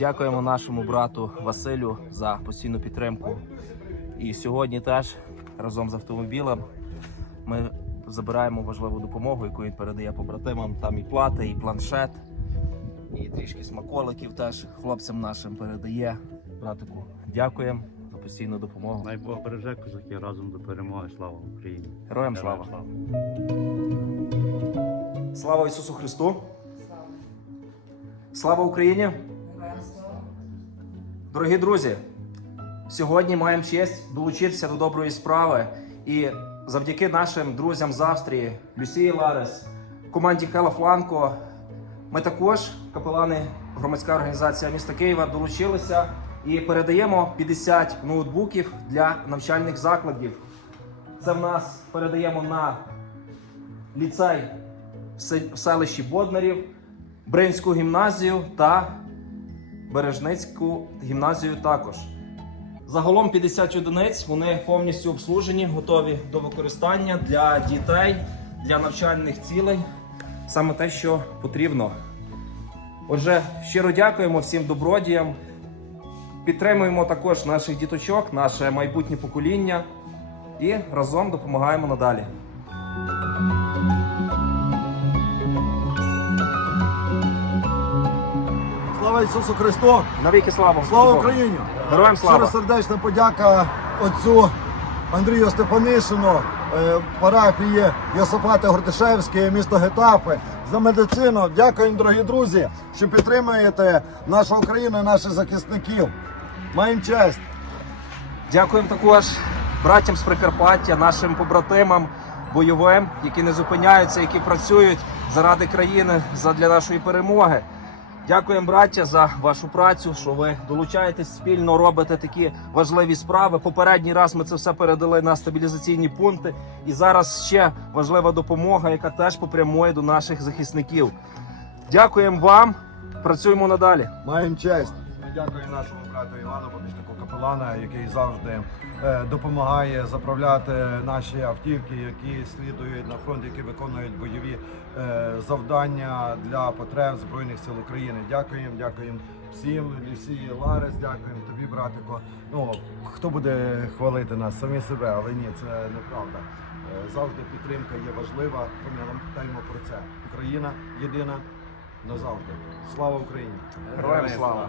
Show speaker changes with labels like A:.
A: Дякуємо нашому брату Василю за постійну підтримку. І сьогодні теж разом з автомобілем ми забираємо важливу допомогу, яку він передає побратимам. Там і плати, і планшет, і трішки смаколиків теж хлопцям нашим передає. Братику, дякуємо за постійну допомогу.
B: Най Бог береже козаки разом до перемоги. Слава Україні!
A: Героям слава! Слава Ісусу Христу! Слава Україні! Дорогі друзі! Сьогодні маємо честь долучитися до доброї справи і завдяки нашим друзям з Австрії, Люсії Ларес, команді Хела Фланко, ми також, капелани громадська організація міста Києва, долучилися і передаємо 50 ноутбуків для навчальних закладів. Це в нас передаємо на ліцей в селищі Боднарів, Бринську гімназію та Бережницьку гімназію також. Загалом 50 одиниць, вони повністю обслужені, готові до використання для дітей, для навчальних цілей. Саме те, що потрібно. Отже, щиро дякуємо всім добродіям. Підтримуємо також наших діточок, наше майбутнє покоління і разом допомагаємо надалі.
C: Слава Ісусу Христу!
A: Навіки слава!
C: Слава Україні!
A: Героям слава!
C: Щиро сердечна подяка отцю Андрію Степанишину, е, парафії Йосифати Гордишевської, місто Гетапи за медицину. Дякую, дорогі друзі, що підтримуєте нашу Україну і наших захисників. Маємо честь.
A: Дякуємо також братям з Прикарпаття, нашим побратимам бойовим, які не зупиняються, які працюють заради країни, задля нашої перемоги. Дякуємо, браття, за вашу працю, що ви долучаєтесь спільно, робите такі важливі справи. Попередній раз ми це все передали на стабілізаційні пункти. І зараз ще важлива допомога, яка теж попрямує до наших захисників. Дякуємо вам. Працюємо надалі.
C: Маємо честь. Дякуємо нашому брату Івану, помічнику капелана, який завжди е, допомагає заправляти наші автівки, які слідують на фронт, які виконують бойові е, завдання для потреб Збройних сил України. Дякуємо, дякуємо всім, Лісії Ларес, дякуємо тобі, братико. Ну хто буде хвалити нас, самі себе, але ні, це неправда. Е, Завжди підтримка є важлива. Пам'ятаємо про це. Україна єдина назавжди. Слава Україні!
A: Героям слава!